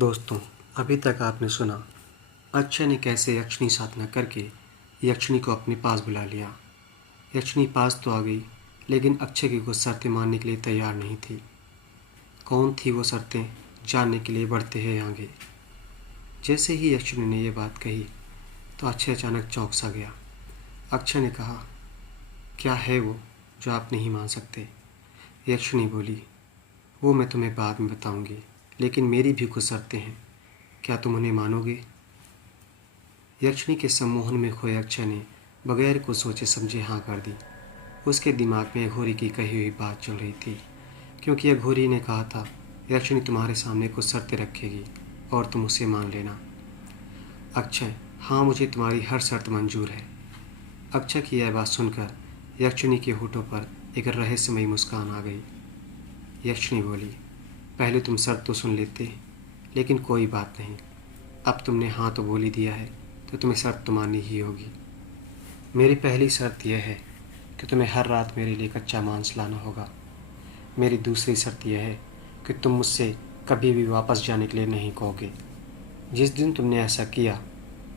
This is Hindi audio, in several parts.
दोस्तों, अभी तक आपने सुना अक्षय ने कैसे यक्षिणी साधना करके यक्षिणी को अपने पास बुला लिया। यक्षिणी पास तो आ गई, लेकिन अक्षय की कुछ शर्तें मानने के लिए तैयार नहीं थी। कौन थी वो शर्तें, जानने के लिए बढ़ते हैं आगे। जैसे ही यक्षिणी ने यह बात कही तो अक्षय अचानक चौंक सा गया। अक्षय ने कहा, क्या है वो जो आप नहीं मान सकते? यक्षिणी बोली, वो मैं तुम्हें बाद में बताऊंगी, लेकिन मेरी भी कुछ शर्तें हैं। क्या तुम उन्हें मानोगे? यक्षिणी के सम्मोहन में खोए अक्षय ने बगैर कुछ सोचे समझे हाँ कर दी। उसके दिमाग में अघोरी की कही हुई बात चल रही थी, क्योंकि अघोरी ने कहा था यक्षिणी तुम्हारे सामने कुछ शर्तें रखेगी और तुम उसे मान लेना। अक्षय, हाँ, मुझे तुम्हारी हर शर्त मंजूर है। अक्षय की यह बात सुनकर यक्षिणी के होठों पर एक रहस्यमयी मुस्कान आ गई। यक्षिणी बोली, पहले तुम शर्त तो सुन लेते, लेकिन कोई बात नहीं। अब तुमने हाँ तो बोल ही दिया है, तो तुम्हें शर्त तो माननी ही होगी। मेरी पहली शर्त यह है कि तुम्हें हर रात मेरे लिए कच्चा मांस लाना होगा। मेरी दूसरी शर्त यह है कि तुम मुझसे कभी भी वापस जाने के लिए नहीं कहोगे। जिस दिन तुमने ऐसा किया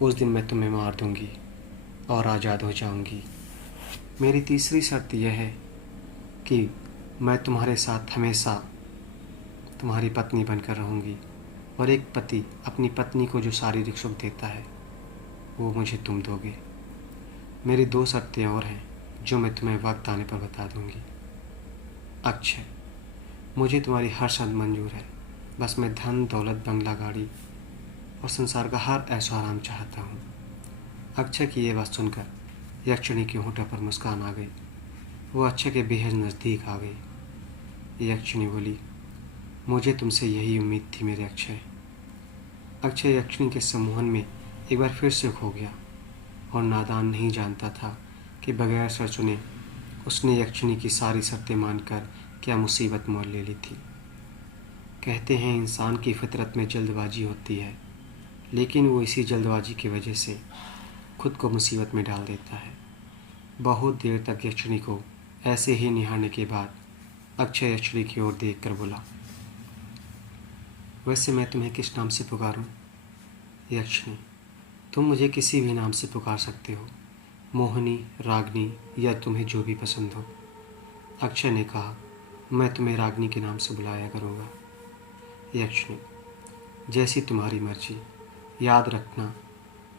उस दिन मैं तुम्हें मार दूंगी और आज़ाद हो जाऊंगी। मेरी तीसरी शर्त यह है कि मैं तुम्हारे साथ हमेशा तुम्हारी पत्नी बनकर रहूंगी, और एक पति अपनी पत्नी को जो शारीरिक सुख देता है वो मुझे तुम दोगे। मेरी दो शर्तें और हैं जो मैं तुम्हें वक्त आने पर बता दूंगी। अक्षय, मुझे तुम्हारी हर शर्त मंजूर है। बस मैं धन दौलत बंगला गाड़ी और संसार का हर ऐशो आराम चाहता हूँ। अक्षय की ये बात सुनकर यक्षिणी के होठों पर मुस्कान आ गई। वो अक्षय के बेहद नज़दीक आ गई। यक्षिणी बोली, मुझे तुमसे यही उम्मीद थी मेरे अक्षय। अक्षय यक्षिणी के सम्मोहन में एक बार फिर से खो गया, और नादान नहीं जानता था कि बगैर शर्त सुने उसने यक्षिणी की सारी शर्तें मानकर क्या मुसीबत मोल ले ली थी। कहते हैं इंसान की फितरत में जल्दबाजी होती है, लेकिन वो इसी जल्दबाजी की वजह से खुद को मुसीबत में डाल देता है। बहुत देर तक यक्षिणी को ऐसे ही निहारने के बाद अक्षय यक्षिणी की ओर देख कर बोला, वैसे मैं तुम्हें किस नाम से पुकारूं? यक्षिणी, तुम मुझे किसी भी नाम से पुकार सकते हो, मोहिनी, रागिनी या तुम्हें जो भी पसंद हो। अक्षय ने कहा, मैं तुम्हें रागिनी के नाम से बुलाया करूँगा। यक्षिणी, जैसी तुम्हारी मर्जी। याद रखना,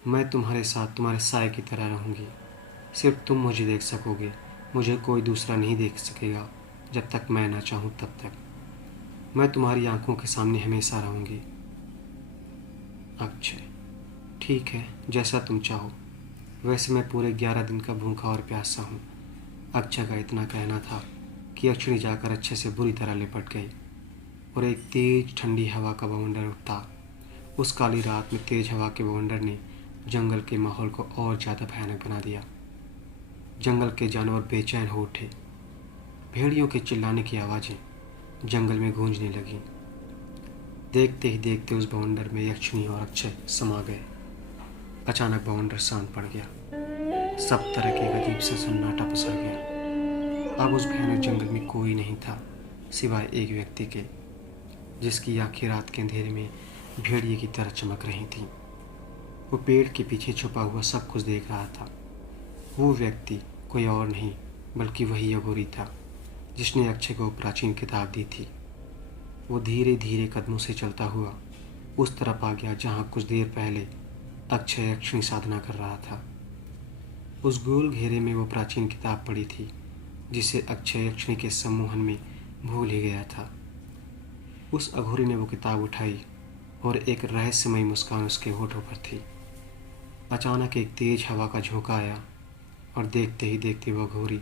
मैं तुम्हारे साथ तुम्हारे साए की तरह रहूँगी। सिर्फ तुम मुझे देख सकोगे, मुझे कोई दूसरा नहीं देख सकेगा। जब तक मैं ना चाहूँ तब तक मैं तुम्हारी आंखों के सामने हमेशा रहूँगी। अक्षय, ठीक है, जैसा तुम चाहो। वैसे मैं पूरे 11 दिन का भूखा और प्यासा हूँ। अक्षय का इतना कहना था कि यक्षिणी जाकर अच्छे से बुरी तरह लिपट गई, और एक तेज ठंडी हवा का बवंडर उठा। उस काली रात में तेज हवा के बवंडर ने जंगल के माहौल को और ज़्यादा भयानक बना दिया। जंगल के जानवर बेचैन हो उठे। भेड़ियों के चिल्लाने की आवाज़ें जंगल में गूंजने लगीं। देखते ही देखते उस बवंडर में यक्षिणी और अक्षय समा गए। अचानक बवंडर शांत पड़ गया। सब तरह के अजीब सा सन्नाटा पसर गया। अब उस भयानक जंगल में कोई नहीं था सिवाय एक व्यक्ति के, जिसकी आंखें रात के अंधेरे में भेड़िए की तरह चमक रही थीं। वो पेड़ के पीछे छुपा हुआ सब कुछ देख रहा था। वो व्यक्ति कोई और नहीं बल्कि वही अघोरी था जिसने अक्षय को प्राचीन किताब दी थी। वो धीरे धीरे कदमों से चलता हुआ उस तरफ आ गया जहाँ कुछ देर पहले अक्षय यक्षिणी साधना कर रहा था। उस गोल घेरे में वो प्राचीन किताब पड़ी थी जिसे अक्षय यक्षिणी के सम्मोहन में भूल ही गया था। उस अघोरी ने वो किताब उठाई और एक रहस्यमयी मुस्कान उसके होठों पर थी। अचानक एक तेज हवा का झोंका आया, और देखते ही देखते वो अघोरी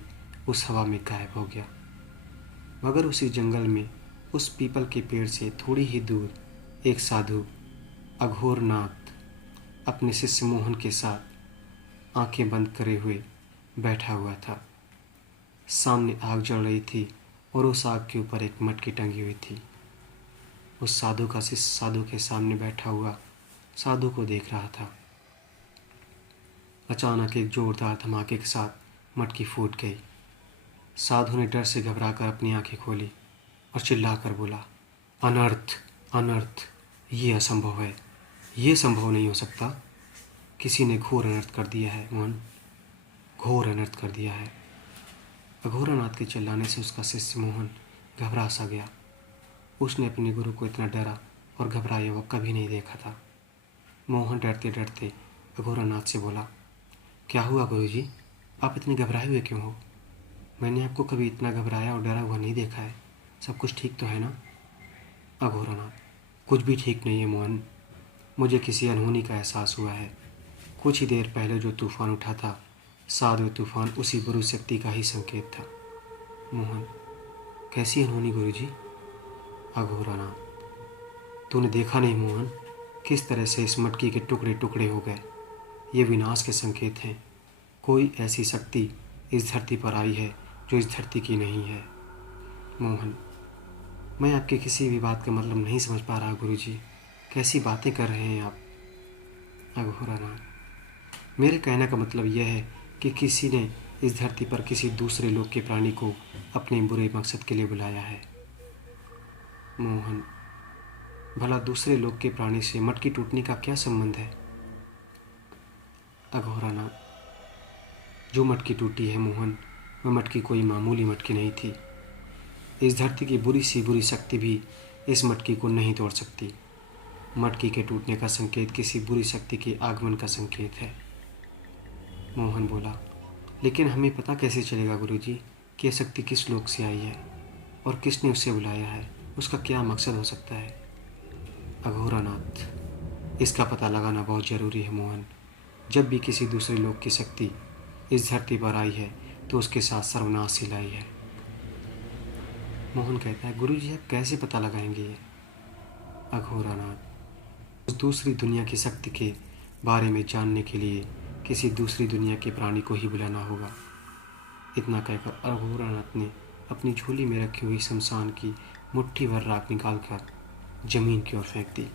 उस हवा में गायब हो गया। मगर उसी जंगल में उस पीपल के पेड़ से थोड़ी ही दूर एक साधु अघोरनाथ अपने शिष्य मोहन के साथ आंखें बंद करे हुए बैठा हुआ था। सामने आग जल रही थी और उस आग के ऊपर एक मटकी टंगी हुई थी। उस साधु का शिष्य साधु के सामने बैठा हुआ साधु को देख रहा था। अचानक एक जोरदार धमाके के साथ मटकी फूट गई। साधु ने डर से घबराकर अपनी आंखें खोली और चिल्लाकर बोला, अनर्थ, अनर्थ, ये असंभव है, ये संभव नहीं हो सकता। किसी ने घोर अनर्थ कर दिया है मोहन, घोर अनर्थ कर दिया है। अघोरानाथ के चिल्लाने से उसका शिष्य मोहन घबरा सा गया। उसने अपने गुरु को इतना डरा और घबराया वो कभी नहीं देखा था। मोहन डरते डरते अघोरानाथ से बोला, क्या हुआ गुरुजी, आप इतने घबराए हुए क्यों हो? मैंने आपको कभी इतना घबराया और डरा हुआ नहीं देखा है। सब कुछ ठीक तो है ना? अघोरानाथ, कुछ भी ठीक नहीं है मोहन। मुझे किसी अनहोनी का एहसास हुआ है। कुछ ही देर पहले जो तूफान उठा था, शायद वो तूफान उसी बुरी शक्ति का ही संकेत था। मोहन, कैसी अनहोनी गुरुजी? अघोरानाथ, तूने देखा नहीं मोहन, किस तरह से इस मटकी के टुकड़े टुकड़े हो गए। ये विनाश के संकेत हैं। कोई ऐसी शक्ति इस धरती पर आई है जो इस धरती की नहीं है। मोहन, मैं आपकी किसी भी बात का मतलब नहीं समझ पा रहा गुरुजी। कैसी बातें कर रहे हैं आप? अघोरानाथ, मेरे कहने का मतलब यह है कि किसी ने इस धरती पर किसी दूसरे लोक के प्राणी को अपने बुरे मकसद के लिए बुलाया है। मोहन, भला दूसरे लोक के प्राणी से मटकी टूटने का क्या संबंध है? अघोरानाथ, जो मटकी टूटी है मोहन, वह मटकी कोई मामूली मटकी नहीं थी। इस धरती की बुरी सी बुरी शक्ति भी इस मटकी को नहीं तोड़ सकती। मटकी के टूटने का संकेत किसी बुरी शक्ति के आगमन का संकेत है। मोहन बोला, लेकिन हमें पता कैसे चलेगा गुरुजी कि यह शक्ति किस लोक से आई है और किसने उसे बुलाया है? उसका क्या मकसद हो सकता है? अघोरानाथ, इसका पता लगाना बहुत ज़रूरी है मोहन। जब भी किसी दूसरे लोक की शक्ति इस धरती पर आई है तो उसके साथ सर्वनाश ही लाई है। मोहन कहता है, गुरुजी आप कैसे पता लगाएंगे ये? अघोरानाथ, उस दूसरी दुनिया की शक्ति के बारे में जानने के लिए किसी दूसरी दुनिया के प्राणी को ही बुलाना होगा। इतना कहकर अघोरानाथ ने अपनी झोली में रखी हुई शमशान की मुट्ठी भर राख निकालकर जमीन की ओर फेंक दी।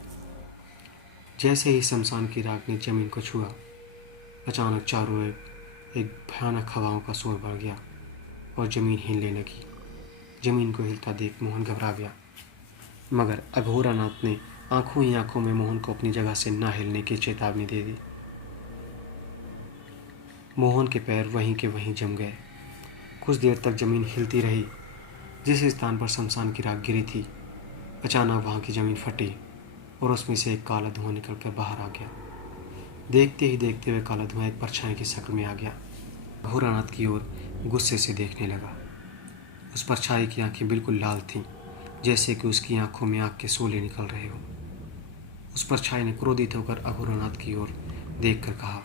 जैसे ही शमशान की राख ने जमीन को छुआ, अचानक चारों ओर एक भयानक हवाओं का शोर बढ़ गया और ज़मीन हिलने लगी। ज़मीन को हिलता देख मोहन घबरा गया, मगर अघोरानाथ ने आंखों ही आंखों में मोहन को अपनी जगह से ना हिलने की चेतावनी दे दी। मोहन के पैर वहीं के वहीं जम गए। कुछ देर तक ज़मीन हिलती रही। जिस स्थान पर शमशान की राख गिरी थी, अचानक वहाँ की ज़मीन फटी और उसमें से एक काला धुआं निकलकर बाहर आ गया। देखते ही देखते हुए काला धुआं एक परछाई की शक्ल में आ गया। अघोरानाथ की ओर गुस्से से देखने लगा। उस परछाई की आंखें बिल्कुल लाल थीं, जैसे कि उसकी आंखों में आग के शोले निकल रहे हों। उस परछाई ने क्रोधित होकर अघोरानाथ की ओर देखकर कहा,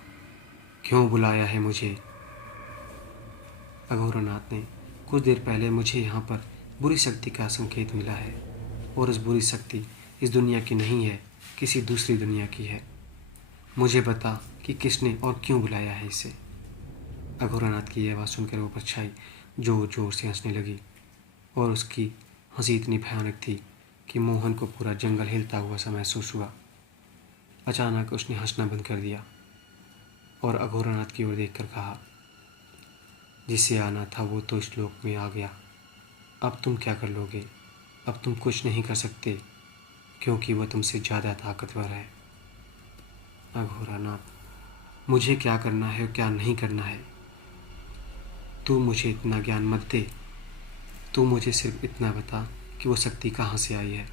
क्यों बुलाया है मुझे? अघोरानाथ ने, कुछ देर पहले मुझे यहाँ पर बुरी शक्ति का संकेत मिला है और उस बुरी शक्ति इस दुनिया की नहीं है, किसी दूसरी दुनिया की है। मुझे बता कि किसने और क्यों बुलाया है इसे। अघोरानाथ की यह आवाज़ सुनकर वो परछाई जोर जोर से हंसने लगी और उसकी हंसी इतनी भयानक थी कि मोहन को पूरा जंगल हिलता हुआ सा महसूस हुआ। अचानक उसने हंसना बंद कर दिया और अघोरानाथ की ओर देखकर कहा, जिसे आना था वो तो इस लोक में आ गया। अब तुम क्या कर लोगे? अब तुम कुछ नहीं कर सकते, क्योंकि वह तुमसे ज़्यादा ताकतवर है। अघोरानाथ, मुझे क्या करना है और क्या नहीं करना है तू मुझे इतना ज्ञान मत दे। तू मुझे सिर्फ इतना बता कि वो शक्ति कहाँ से आई है।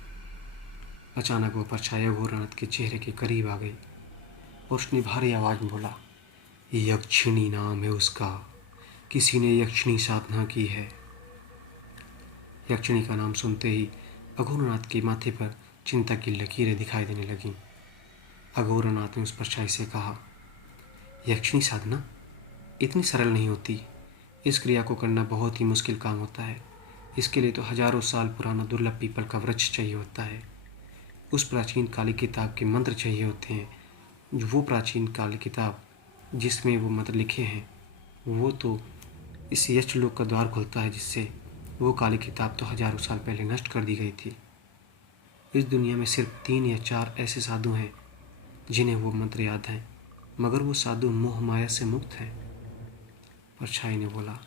अचानक वो परछाई अघोरानाथ के चेहरे के करीब आ गई और उसने भारी आवाज़ में बोला, यक्षिणी नाम है उसका, किसी ने यक्षिणी साधना की है। यक्षिणी का नाम सुनते ही अघोरानाथ के माथे पर चिंता की लकीरें दिखाई देने लगीं। अघोरानाथ ने उस परछाई से कहा, यक्षिणी साधना इतनी सरल नहीं होती। इस क्रिया को करना बहुत ही मुश्किल काम होता है। इसके लिए तो हजारों साल पुराना दुर्लभ पीपल का वृक्ष चाहिए होता है। उस प्राचीन काली किताब के मंत्र चाहिए होते हैं। वो प्राचीन काली किताब जिसमें वो मंत्र लिखे हैं, वो तो इस यक्षलोक का द्वार खुलता है, जिससे वो काली किताब तो हजारों साल पहले नष्ट कर दी गई थी। इस दुनिया में सिर्फ 3 या 4 ऐसे साधु हैं जिन्हें वो मंत्र याद हैं, मगर वो साधु मोह माया से मुक्त हैं। परछाई ने बोला,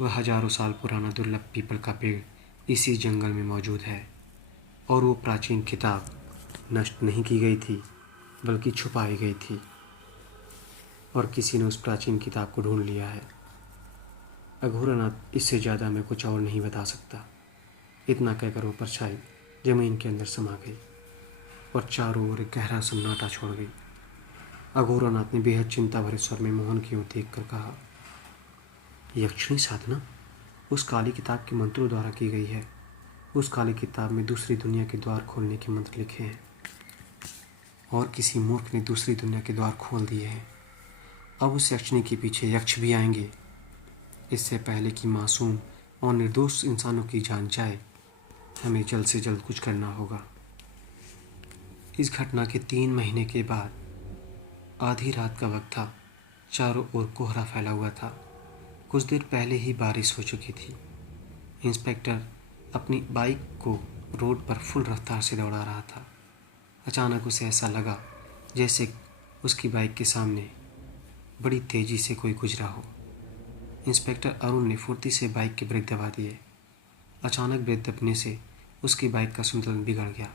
वह हजारों साल पुराना दुर्लभ पीपल का पेड़ इसी जंगल में मौजूद है और वो प्राचीन किताब नष्ट नहीं की गई थी बल्कि छुपाई गई थी, और किसी ने उस प्राचीन किताब को ढूंढ लिया है। अघोरानाथ इससे ज़्यादा मैं कुछ और नहीं बता सकता। इतना कहकर वो परछाई जमीन के अंदर समा गई और चारों ओर एक गहरा सन्नाटा छोड़ गई। अघोरानाथ ने बेहद चिंता भरे स्वर में मोहन की ओर देख कर कहा, यक्षिणी साधना उस काली किताब के मंत्रों द्वारा की गई है। उस काली किताब में दूसरी दुनिया के द्वार खोलने के मंत्र लिखे हैं, और किसी मूर्ख ने दूसरी दुनिया के द्वार खोल दिए हैं। अब उस यक्षिणी के पीछे यक्ष भी आएंगे। इससे पहले कि मासूम और निर्दोष इंसानों की जान जाए, हमें जल्द से जल्द कुछ करना होगा। इस घटना के 3 महीने के बाद आधी रात का वक्त था। चारों ओर कोहरा फैला हुआ था। कुछ देर पहले ही बारिश हो चुकी थी। इंस्पेक्टर अपनी बाइक को रोड पर फुल रफ्तार से दौड़ा रहा था। अचानक उसे ऐसा लगा जैसे उसकी बाइक के सामने बड़ी तेज़ी से कोई गुजरा हो। इंस्पेक्टर अरुण ने फुर्ती से बाइक के ब्रेक दबा दिए। अचानक ब्रेक दबने से उसकी बाइक का संतुलन बिगड़ गया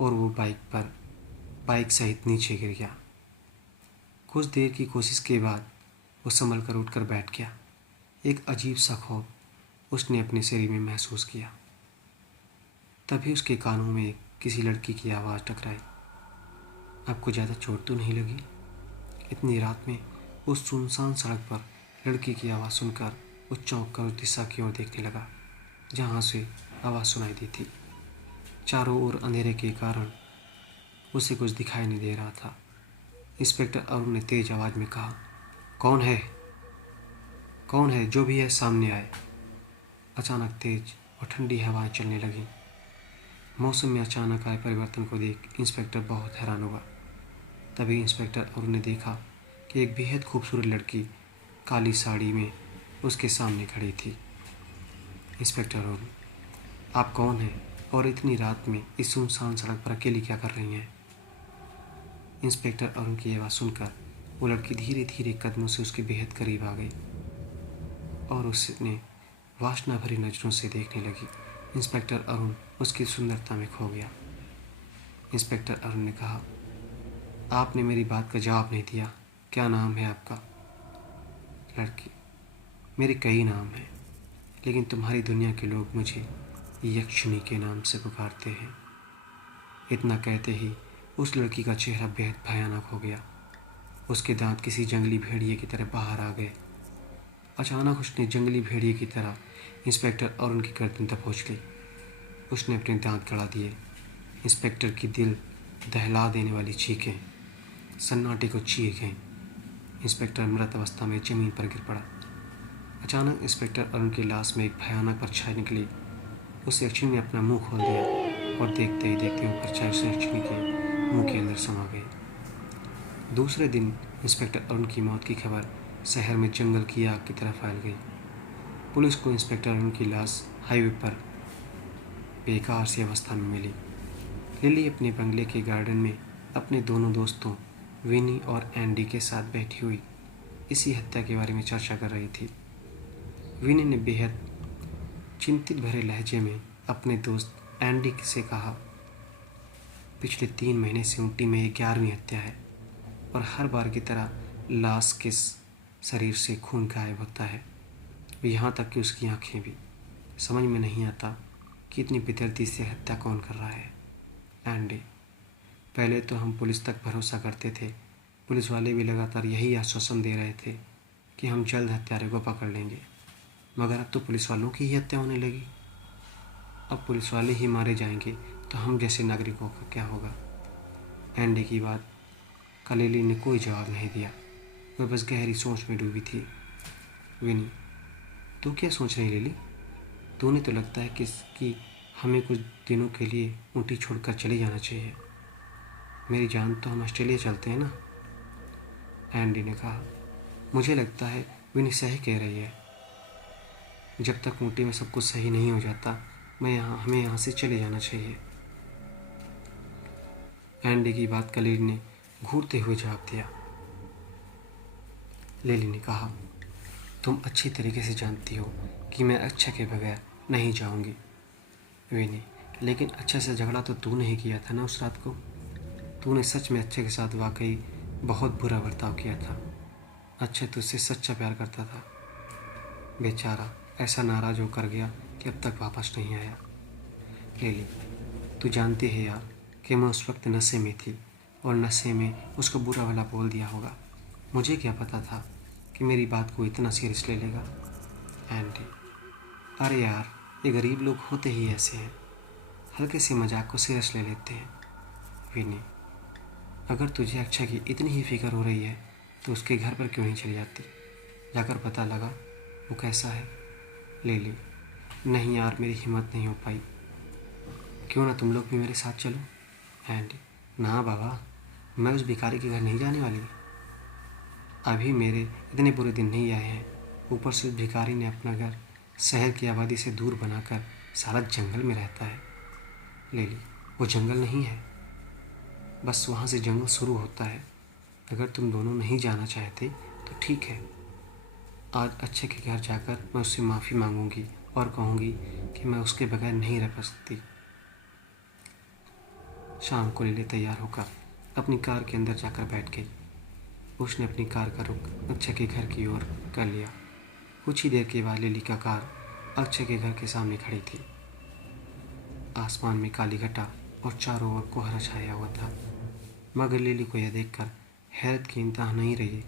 और वो बाइक सहित नीचे गिर गया। कुछ देर की कोशिश के बाद वो संभल कर उठकर बैठ गया। एक अजीब सा खौफ उसने अपने शरीर में महसूस किया। तभी उसके कानों में किसी लड़की की आवाज़ टकराई। आपको ज़्यादा चोट तो नहीं लगी? इतनी रात में उस सुनसान सड़क पर लड़की की आवाज़ सुनकर वो चौंक कर उस दिशा की ओर देखने लगा जहाँ से आवाज़ सुनाई दी थी। चारों ओर अंधेरे के कारण उसे कुछ दिखाई नहीं दे रहा था। इंस्पेक्टर अरुण ने तेज आवाज़ में कहा, कौन है? कौन है? जो भी है सामने आए। अचानक तेज और ठंडी हवाएं चलने लगीं। मौसम में अचानक आए परिवर्तन को देख इंस्पेक्टर बहुत हैरान हुआ। तभी इंस्पेक्टर अरुण ने देखा कि एक बेहद खूबसूरत लड़की काली साड़ी में उसके सामने खड़ी थी। इंस्पेक्टर अरुण, आप कौन हैं और इतनी रात में इस सुनसान सड़क पर अकेली क्या कर रही हैं? इंस्पेक्टर अरुण की आवाज़ सुनकर वो लड़की धीरे धीरे कदमों से उसके बेहद करीब आ गई और उसने वासना भरी नज़रों से देखने लगी। इंस्पेक्टर अरुण उसकी सुंदरता में खो गया। इंस्पेक्टर अरुण ने कहा, आपने मेरी बात का जवाब नहीं दिया। क्या नाम है आपका? लड़की, मेरे कई नाम हैं, लेकिन तुम्हारी दुनिया के लोग मुझे यक्षिणी के नाम से पुकारते हैं। इतना कहते ही उस लड़की का चेहरा बेहद भयानक हो गया। उसके दांत किसी जंगली भेड़िए की तरह बाहर आ गए। अचानक उसने जंगली भेड़िए की तरह इंस्पेक्टर अरुण की गर्दन दबोच ली। उसने अपने दांत गड़ा दिए। इंस्पेक्टर की दिल दहला देने वाली चीखें सन्नाटे को चीर गईं। इंस्पेक्टर मृत अवस्था में जमीन पर गिर पड़ा। अचानक इंस्पेक्टर अरुण की लाश में एक भयानक परछाई निकली। उस यक्षिणी ने अपना मुंह खोल दिया और देखते ही देखते वो परछाई उस यक्षिणी के मुंह के अंदर समा गई। दूसरे दिन इंस्पेक्टर अरुण की मौत की खबर शहर में जंगल की आग की तरह फैल गई। पुलिस को इंस्पेक्टर अरुण की लाश हाईवे पर बेकार सी अवस्था में मिली। लिली अपने बंगले के गार्डन में अपने दोनों दोस्तों विनी और एंडी के साथ बैठी हुई इसी हत्या के बारे में चर्चा कर रही थी। विनी ने बेहद चिंतित भरे लहजे में अपने दोस्त एंडी से कहा, पिछले 3 महीने से ऊटी में 11वीं हत्या है और हर बार की तरह लाश के शरीर से खून गायब होता है, यहाँ तक कि उसकी आंखें भी। समझ में नहीं आता कि इतनी बेदर्दी से हत्या कौन कर रहा है। एंडी, पहले तो हम पुलिस तक भरोसा करते थे। पुलिस वाले भी लगातार यही आश्वासन दे रहे थे कि हम जल्द हत्यारे को पकड़ लेंगे, मगर अब तो पुलिस वालों की ही हत्या होने लगी। अब पुलिस वाले ही मारे जाएंगे तो हम जैसे नागरिकों का क्या होगा? एंडी की बात का लिली ने कोई जवाब नहीं दिया। वह बस गहरी सोच में डूबी थी। विनी, तू क्या सोच रही लिली? तूने तो लगता है कि हमें कुछ दिनों के लिए ऊटी छोड़कर चले जाना चाहिए। मेरी जान, तो हम ऑस्ट्रेलिया चलते हैं ना? एंडी ने कहा, मुझे लगता है विनी सही कह रही है। जब तक ऊटी में सब कुछ सही नहीं हो जाता, हमें यहाँ से चले जाना चाहिए। एंडी की बात का लिली ने घूरते हुए जवाब दिया। लिली ने कहा, तुम अच्छी तरीके से जानती हो कि मैं अक्षय के बगैर नहीं जाऊंगी। विनी, लेकिन अच्छे से झगड़ा तो तूने ही किया था ना उस रात को। तूने सच में अच्छे के साथ वाकई बहुत बुरा बर्ताव किया था। अच्छे तुझसे सच्चा प्यार करता था। बेचारा ऐसा नाराज़ होकर गया कि अब तक वापस नहीं आया। लिली, तू जानती है यार कि मैं उस वक्त नशे में थी और नशे में उसको बुरा भला बोल दिया होगा। मुझे क्या पता था कि मेरी बात को इतना सीरियस ले लेगा। एंडी, अरे यार, ये गरीब लोग होते ही ऐसे हैं, हल्के से मजाक को सीरियस ले लेते हैं। विनी, अगर तुझे अक्षय की इतनी ही फिक्र हो रही है तो उसके घर पर क्यों नहीं चली जाती, जाकर पता लगा वो कैसा है। लिली, नहीं यार, मेरी हिम्मत नहीं हो पाई। क्यों ना तुम लोग भी मेरे साथ चलो। एंडी, ना बाबा, मैं उस भिखारी के घर नहीं जाने वाली। अभी मेरे इतने बुरे दिन नहीं आए हैं। ऊपर से उस भिखारी ने अपना घर शहर की आबादी से दूर बनाकर सारा जंगल में रहता है। लिली, वो जंगल नहीं है, बस वहाँ से जंगल शुरू होता है। अगर तुम दोनों नहीं जाना चाहते तो ठीक है। आज अच्छे के घर जाकर मैं उससे माफ़ी मांगूंगी और कहूँगी कि मैं उसके बगैर नहीं रह सकती। शाम को लिली तैयार होकर अपनी कार के अंदर जाकर बैठ गई। उसने अपनी कार का रुख अक्षय के घर की ओर कर लिया। कुछ ही देर के बाद लिली का कार अक्षय के घर के सामने खड़ी थी। आसमान में काली घटा और चारों ओर कोहरा छाया हुआ था, मगर लिली को यह देखकर हैरत की इंतहा नहीं रही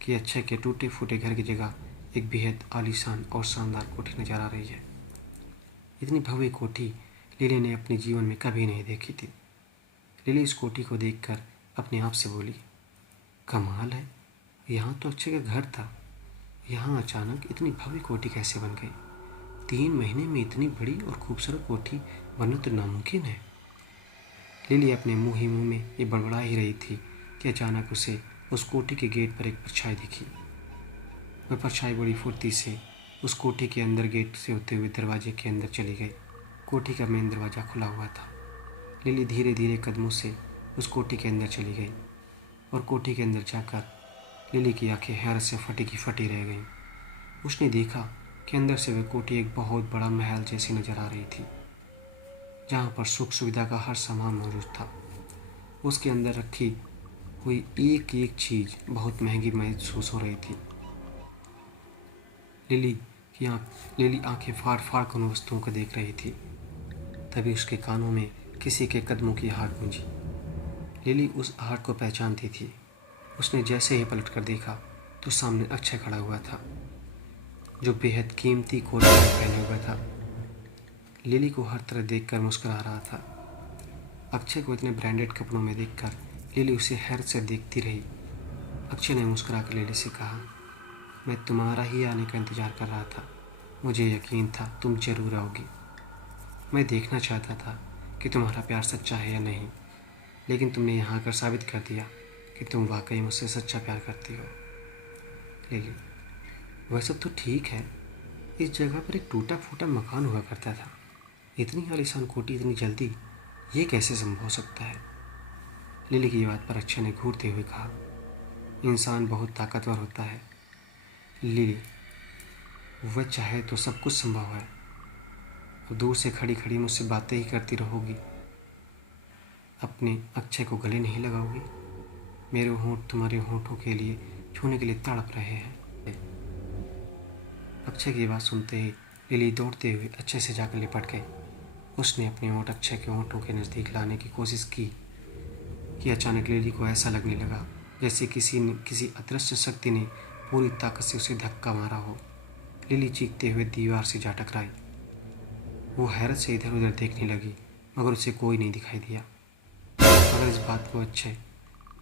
कि अक्षय के टूटे फूटे घर की जगह एक बेहद आलीशान और शानदार कोठी नजर आ रही है। इतनी भव्य कोठी लिली ने अपने जीवन में कभी नहीं देखी थी। लिली इस कोठी को देखकर अपने आप से बोली, कमाल है, यहाँ तो अक्षय का घर था, यहाँ अचानक इतनी भव्य कोठी कैसे बन गई। 3 महीने में इतनी बड़ी और खूबसूरत कोठी बनना तो नामुमकिन है। लिली अपने मुंह ही मुंह में ये बड़बड़ा ही रही थी कि अचानक उसे उस कोठी के गेट पर एक परछाई दिखी। वह परछाई बड़ी फुर्ती से उस कोठी के अंदर गेट से होते हुए दरवाजे के अंदर चली गई। कोठी का मेन दरवाज़ा खुला हुआ था। लिली धीरे धीरे कदमों से उस कोठी के अंदर चली गई और कोठी के अंदर जाकर लिली की आंखें हैरत से फटी की फटी रह गईं। उसने देखा कि अंदर से वह कोठी एक बहुत बड़ा महल जैसी नजर आ रही थी, जहाँ पर सुख सुविधा का हर सामान मौजूद था। उसके अंदर रखी हुई एक एक चीज़ बहुत महंगी महसूस हो रही थी। लिली आंखें फाड़ फाड़ कर उन वस्तुओं को देख रही थी। तभी उसके कानों में किसी के कदमों की आहट गूंजी। लिली उस आहट को पहचानती थी। उसने जैसे ही पलट कर देखा तो सामने अक्षय खड़ा हुआ था, जो बेहद कीमती कोट पहने हुआ था। लिली को हर तरह देखकर मुस्कुरा रहा था। अक्षय को इतने ब्रांडेड कपड़ों में देखकर लिली उसे हैरत से देखती रही। अक्षय ने मुस्कुराकर लिली से कहा, मैं तुम्हारा ही आने का इंतज़ार कर रहा था। मुझे यकीन था तुम जरूर आओगी। मैं देखना चाहता था कि तुम्हारा प्यार सच्चा है या नहीं, लेकिन तुमने यहाँ आकर साबित कर दिया कि तुम वाकई मुझसे सच्चा प्यार करती हो। लिली, वह सब तो ठीक है, इस जगह पर एक टूटा फूटा मकान हुआ करता था, इतनी आलीशान कोठी इतनी जल्दी, ये कैसे संभव हो सकता है। लिली की बात पर अक्षय ने घूरते हुए कहा, इंसान बहुत ताकतवर होता है लिली, वह चाहे तो सब कुछ संभव है। अब दूर से खड़ी खड़ी मुझसे बातें ही करती रहोगी, अपने अक्षय को गले नहीं लगाओगी। मेरे होंठ तुम्हारे होंठों के लिए छूने के लिए तड़प रहे हैं। अक्षय की बात सुनते ही लिली दौड़ते हुए अक्षय से जाकर लिपट गई। उसने अपने होंठ अक्षय के होंठों के नज़दीक लाने की कोशिश की कि अचानक लिली को ऐसा लगने लगा जैसे किसी अदृश्य शक्ति ने पूरी ताकत से उसे धक्का मारा हो। लिली चीखते हुए दीवार से जा टकराई। वो हैरत से इधर उधर देखने लगी, मगर उसे कोई नहीं दिखाई दिया। मगर इस बात को अक्षय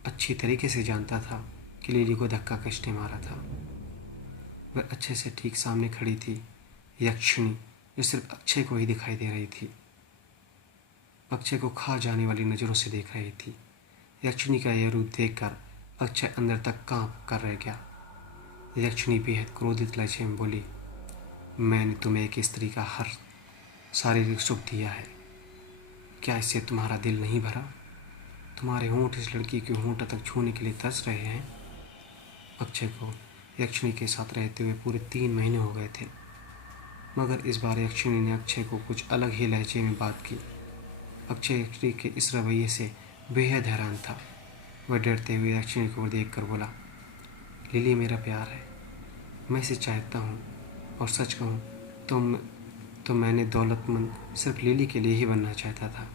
अच्छी तरीके से जानता था कि लिली को धक्का किसने मारा था। वह अक्षय से ठीक सामने खड़ी थी यक्षिणी, जो सिर्फ अक्षय को ही दिखाई दे रही थी। अक्षय को खा जाने वाली नज़रों से देख रही थी। यक्षिणी का यह रूप देखकर अक्षय अंदर तक कांप कर रह गया। यक्षिणी बेहद क्रोधित लहजे में बोली, मैंने तुम्हें एक स्त्री का हर शारीरिक सुख दिया है, क्या इससे तुम्हारा दिल नहीं भरा? तुम्हारे होंठ इस लड़की के होंठ तक छूने के लिए तरस रहे हैं। अक्षय को यक्षिणी के साथ रहते हुए पूरे 3 महीने हो गए थे। मगर इस बार यक्षिणी ने अक्षय को कुछ अलग ही लहजे में बात की। अक्षय यक्षिणी के इस रवैये से बेहद हैरान था। वह डरते हुए यक्षिणी को देखकर बोला, लिली मेरा प्यार है, मैं इसे चाहता हूँ, और सच कहूँ तो मैंने दौलतमंद सिर्फ लिली के लिए ही बनना चाहता था।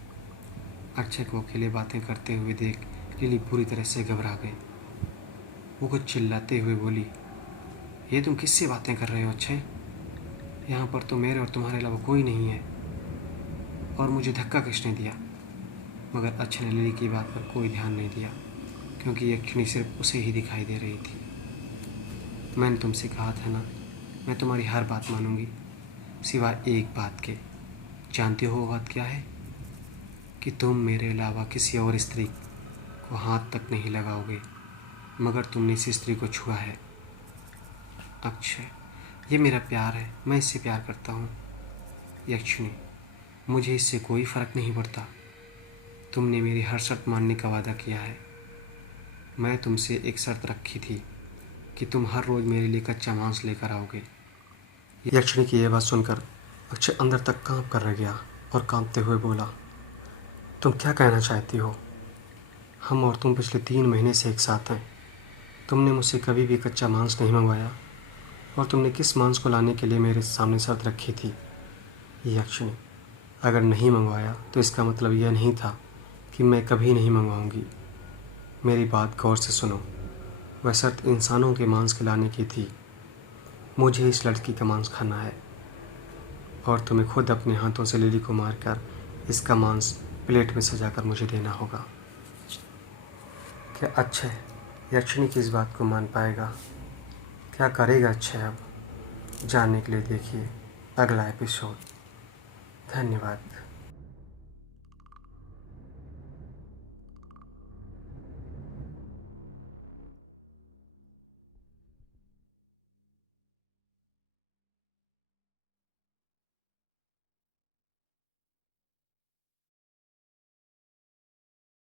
अक्षय को अकेले बातें करते हुए देख लिली पूरी तरह से घबरा गई। वो कुछ चिल्लाते हुए बोली, ये तुम किससे बातें कर रहे हो अक्षय? यहाँ पर तो मेरे और तुम्हारे अलावा कोई नहीं है, और मुझे धक्का किसने दिया? मगर अक्षय ने लिली की बात पर कोई ध्यान नहीं दिया, क्योंकि यक्षिणी सिर्फ उसे ही दिखाई दे रही थी। मैंने तुमसे कहा था ना, मैं तुम्हारी हर बात मानूंगी, सिवाय एक बात के। जानते हो वो बात क्या है? कि तुम मेरे अलावा किसी और स्त्री को हाथ तक नहीं लगाओगे। मगर तुमने इस स्त्री को छुआ है। अक्षय, ये मेरा प्यार है, मैं इससे प्यार करता हूँ। यक्षिणी, मुझे इससे कोई फ़र्क नहीं पड़ता। तुमने मेरी हर शर्त मानने का वादा किया है। मैं तुमसे एक शर्त रखी थी कि तुम हर रोज़ मेरे लिए कच्चा मांस लेकर आओगे। यक्षिणी की यह बात सुनकर अक्षय अंदर तक कांप कर रह गया और कांपते हुए बोला, तुम क्या कहना चाहती हो? हम और तुम पिछले 3 महीने से एक साथ हैं। तुमने मुझसे कभी भी कच्चा मांस नहीं मंगवाया, और तुमने किस मांस को लाने के लिए मेरे सामने शर्त रखी थी? यक्षिणी, अगर नहीं मंगवाया तो इसका मतलब यह नहीं था कि मैं कभी नहीं मंगवाऊंगी। मेरी बात गौर से सुनो। वह शर्त इंसानों के मांस के लाने की थी। मुझे इस लड़की का मांस खाना है, और तुम्हें खुद अपने हाथों से लिली को मारकर इसका मांस प्लेट में सजाकर मुझे देना होगा। क्या अक्षय यक्षिणी की इस बात को मान पाएगा? क्या करेगा अक्षय अब? जानने के लिए देखिए अगला एपिसोड। धन्यवाद।